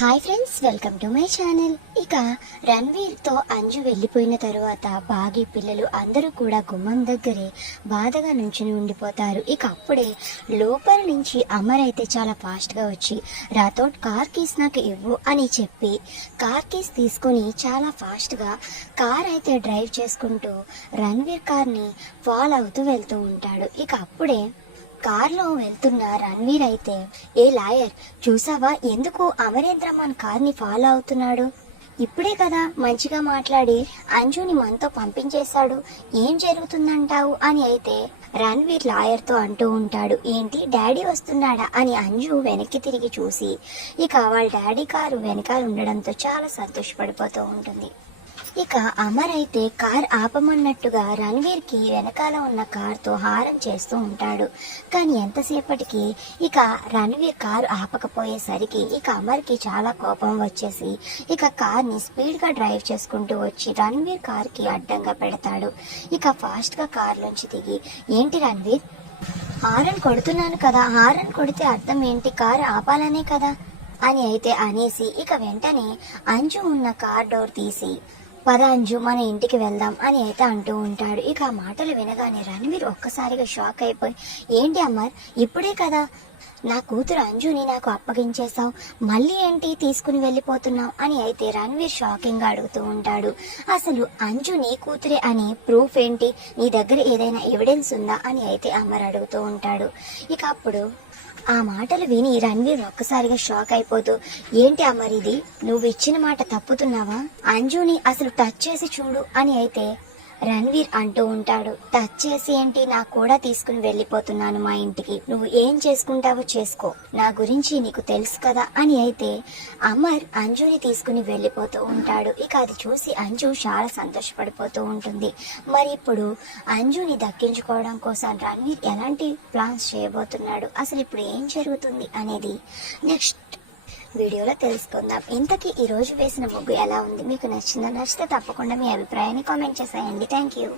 Hi friends, welcome to my channel. ఇక రణ్వీర్తో అంజు వెళ్ళిపోయిన తరువాత బాగి పిల్లలు అందరూ కూడా గుమ్మం దగ్గరే బాధగా నుంచుని ఉండిపోతారు. ఇక అప్పుడే లోపల నుంచి అమర్ అయితే చాలా ఫాస్ట్గా వచ్చి రాథోడ్ కార్ కీస్ నాకు ఇవ్వు అని చెప్పి కార్ కీస్ తీసుకుని చాలా ఫాస్ట్గా కార్ అయితే డ్రైవ్ చేసుకుంటూ రణ్వీర్ కార్ని ఫాలో అవుతూ వెళ్తూ ఉంటాడు. ఇక అప్పుడే కార్లో వెళ్తున్న రణ్వీర్ అయితే, ఏ లాయర్ చూసావా ఎందుకు అమరేంద్ర మన కార్ని ఫాలో అవుతున్నాడు? ఇప్పుడే కదా మంచిగా మాట్లాడి అంజుని మనతో పంపించేశాడు, ఏం జరుగుతుందంటావు అని అయితే రణ్వీర్ లాయర్తో అంటూ ఉంటాడు. ఏంటి డాడీ వస్తున్నాడా అని అంజు వెనక్కి తిరిగి చూసి ఇక వాళ్ళ డాడీ కారు వెనకాల ఉండడంతో చాలా సంతోషపడిపోతూ ఉంటుంది. ఇక అమర్ అయితే కార్ ఆపమన్నట్టుగా రణ్వీర్ కి వెనకాల ఉన్న కార్తో హారం చేస్తూ ఉంటాడు. కానీ ఎంతసేపటికి ఇక రణ్వీర్ కారు ఆపకపోయేసరికి ఇక అమర్ కి చాలా కోపం వచ్చేసి ఇక కార్ని స్పీడ్ గా డ్రైవ్ చేసుకుంటూ వచ్చి రణ్వీర్ కార్ కి అడ్డంగా పెడతాడు. ఇక ఫాస్ట్ గా కార్ నుంచి దిగి, ఏంటి రణ్వీర్, హారన్ కొడుతున్నాను కదా, హారన్ కొడితే అర్థం ఏంటి, కారు ఆపాలనే కదా అని అయితే అనేసి ఇక వెంటనే అంజు ఉన్న కార్ డోర్ తీసి, పద అంజు మన ఇంటికి వెళ్దాం అని అయితే అంటూ ఉంటాడు. ఇక ఆ మాటలు వినగానే రణ్వీర్ ఒక్కసారిగా షాక్ అయిపోయి, ఏంటి అమర్, ఇప్పుడే కదా నా కూతురు అంజుని నాకు అప్పగించేశావు, మళ్ళీ ఏంటి తీసుకుని వెళ్ళిపోతున్నావు అని అయితే రణ్వీర్ షాకింగ్ గా అడుగుతూ ఉంటాడు. అసలు అంజు నీ కూతురే అని ప్రూఫ్ ఏంటి, నీ దగ్గర ఏదైనా ఎవిడెన్స్ ఉందా అని అయితే అమర్ అడుగుతూ ఉంటాడు. ఇక అప్పుడు ఆ మాటలు విని రణ్వీర్ ఒక్కసారిగా షాక్ అయిపోతూ, ఏంటి అమర్ ఇది, నువ్వు ఇచ్చిన మాట తప్పుతున్నావా, అంజుని అసలు టచ్ చేసి చూడు అని అయితే రణ్వీర్ అంటూ ఉంటాడు. టచ్ చేసి ఏంటి, నాకు కూడా తీసుకుని వెళ్ళిపోతున్నాను మా ఇంటికి, నువ్వు ఏం చేసుకుంటావో చేసుకో, నా గురించి నీకు తెలుసు కదా అని అయితే అమర్ అంజుని తీసుకుని వెళ్ళిపోతూ ఉంటాడు. ఇక అది చూసి అంజు చాలా సంతోషపడిపోతూ ఉంటుంది. మరి ఇప్పుడు అంజుని దక్కించుకోవడం కోసం రణ్వీర్ ఎలాంటి ప్లాన్స్ చేయబోతున్నాడు, అసలు ఇప్పుడు ఏం జరుగుతుంది అనేది నెక్స్ట్ వీడియోలో తెలుసుకుందాం. ఇంతకీ ఈ రోజు వేసిన ముగ్గు ఎలా ఉంది, మీకు నచ్చితే తప్పకుండా మీ అభిప్రాయాన్ని కామెంట్ చేసేయండి. Thank you.